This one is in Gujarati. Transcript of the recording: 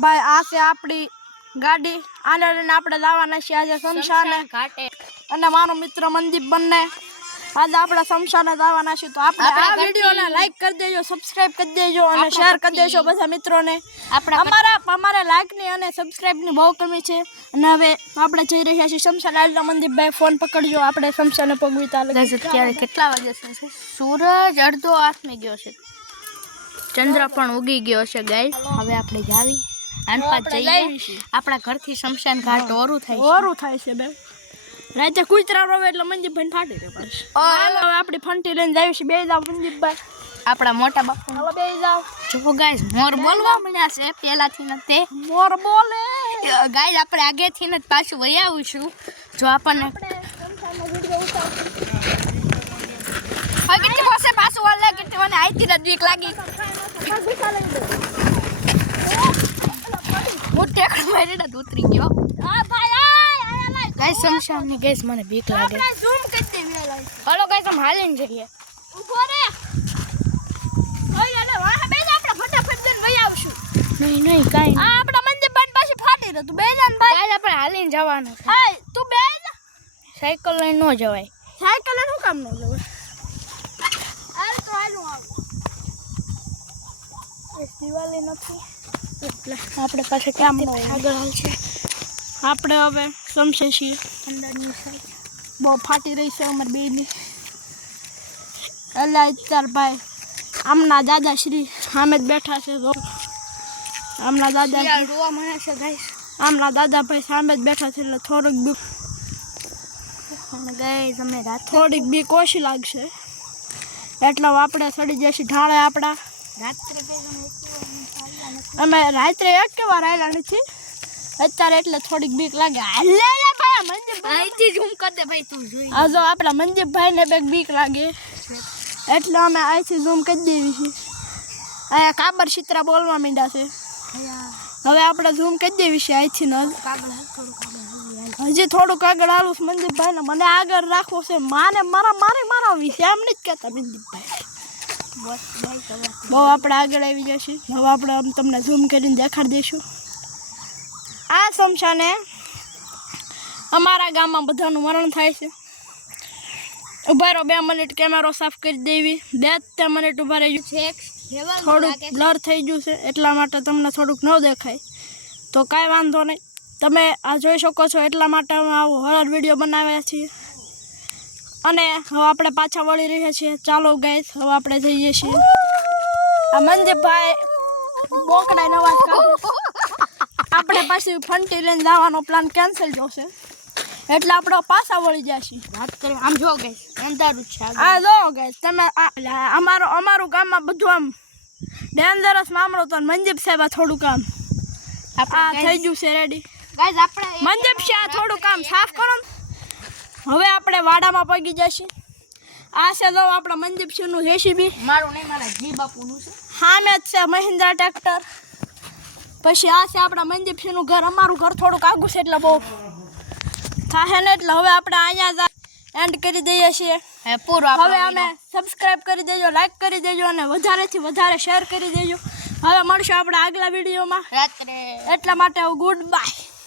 ભાઈ આ છે આપણી ગાડી આને લઈને આપણે જવાના છીએ આજે શમશાને ઘાટે અને મારો મિત્ર મનદીપ બંને આજે આપણે શમશાને જવાના છીએ તો આપણે આ વિડીયોને લાઈક કરી દેજો સબસ્ક્રાઇબ કરી દેજો અને શેર કરી દેજો બધા મિત્રોને અમારે લાઈકની અને સબસ્ક્રાઇબની બહુ કમી છે અને હવે આપણે જઈ રહ્યા છીએ શમશાન એટલે મનદીપભાઈ ફોન પકડજો આપણે શમશાને પગવી તાલે અત્યારે કેટલા વાગે છે સૂરજ અડધો આથમી ગયો છે ચંદ્ર પણ ઉગી ગયો છે ગાઈસ હવે આપણે જાવી આનપાત જઈએ આપણા ઘરથી શમશાન ઘાટ ઓરું થાય છે બે રાતે કુતરા રોવે એટલે મનદીપભાઈ ફાટી દે પાછું હવે આપણી ફંટી લઈને જાવી છે બે જાવ મનદીપભાઈ આપણા મોટા બાપુ હવે બે જાવ જો ગાઈસ મોર બોલવા મળ્યા છે પહેલાથી ન તે મોર બોલે ગાઈસ આપણે આગેથી ન પાછું વહી આવીશું જો આપણને કેટલી પાસે પાછું વાલે કેટલી મને આઈતી જ બીક લાગી મોટે કમાઈને ઉતરી ગયો આ ભાઈ ગાઈસ શમશાનની ગાઈસ મને બીક લાગે ઝૂમ કરી દે વેલા હાલો ગાઈસ हम હાલીને જઈએ ઉભો રે ઓય અલે વાહ બે આપણે ફટાફટ જઈને વહી આવશું નહીં કાઈ આ આપણા મનદીપભાઈ પાછી ફાટી રહ્યું તું બે જાન ભાઈ ગાઈસ આપણે હાલીને જવાનું છે હાય તું બે જા સાયકલ લઈને ન જવાય સાયકલ લઈને શું કામ ન જવાય અરે તો હાલું આવ એ દિવાળી નથી એટલે આપણે પાસે કામ આગળ હાલ છે આપણે હવે સમશે છીએ અંદરની સાઈડ બહુ ફાટી રહી છે અમારી બેની એટલે ચાર ભાઈ આમના દાદાશ્રી સામે જ બેઠા છે તો આમના દાદા જોવા મળે છે ગાઈસ આમના દાદાભાઈ સામે જ બેઠા છે એટલે થોડીક બીક ગાઈસ અમે રાત થોડીક બીક ઓછી લાગશે એટલે આપણે ચડી જઈશું ઢાળે આપણા રાત્રે અમે રાત્રે એક કે વાર આવેલા નથી અત્યારે એટલે થોડીક બીક લાગે લે ભાઈ મનદીપભાઈ અહીંથી ઝૂમ કર દે ભાઈ તું જોઈ આ જો આપણા મનદીપભાઈને બેક બીક લાગે એટલે અમે અહીંથી ઝૂમ કરી દેવી છે અહીંયા કાબર ચિત્રા બોલવા માંડ્યા છે હવે આપણે ઝૂમ કરી દેવી છે અહીંથી ન હજી થોડુંક આગળ આવું છે મનદીપભાઈને મને આગળ રાખવો છે માને મારાવી છે એમ નથી કહેતા મનદીપભાઈ બહુ આપણે આગળ આવી જશે હવે આપણે તમને ઝૂમ કરીને દેખાડી દઈશું આ શમશાને અમારા ગામમાં બધાનું મરણ થાય છે ઉભા રહો 2 મિનિટ કેમેરો સાફ કરી દેવી 2 મિનિટ ઉભા રહી છે થોડુંક બ્લર થઈ ગયું છે એટલા માટે તમને થોડુંક ન દેખાય તો કાંઈ વાંધો નહીં તમે આ જોઈ શકો છો એટલા માટે અમે આવો હોરર વિડીયો બનાવ્યા છીએ અને હવે આપણે પાછા વળી રહ્યા છીએ ચાલો ગાઈસ હવે આપણે જઈએ છીએ આ મનદીપભાઈ બોકડાનો અવાજ કાઢે આપણે પાછી ફંટી લઈને જવાનો પ્લાન કેન્સલ જોશે એટલે આપણે પાછા વળી જશે વાત કરે આમ જો ગાઈસ અંધારું છે આ જો ગાઈસ તમે અમારું ગામમાં બધું આમ ડેન્જરસ મામલો તો મનદીપ સાહેબ થોડું કામ આ થઈ ગયું છે રેડી ગાઈસ આપણે મનદીપ સાહેબ થોડું કામ સાફ કરો હવે આપણે વાડામાં પગી જશે આ છે જો આપણા મનદીપ સિંહનું જેસીબી મારું નહીં મારા જી બાપુનું છે સામે જ છે મહિન્દ્રા ટ્રેક્ટર પછી આ છે આપણા મનદીપ સિંહનું ઘર અમારું ઘર થોડુંક આગું છે એટલે બહુ થાય ને એટલે હવે આપણે અહીંયા એન્ડ કરી દઈએ છીએ હવે અમે સબસ્ક્રાઇબ કરી દેજો લાઈક કરી દેજો અને વધારેથી વધારે શેર કરી દેજો હવે મળશું આપણે આગલા વિડીયોમાં રાત્રે એટલા માટે ગુડ બાય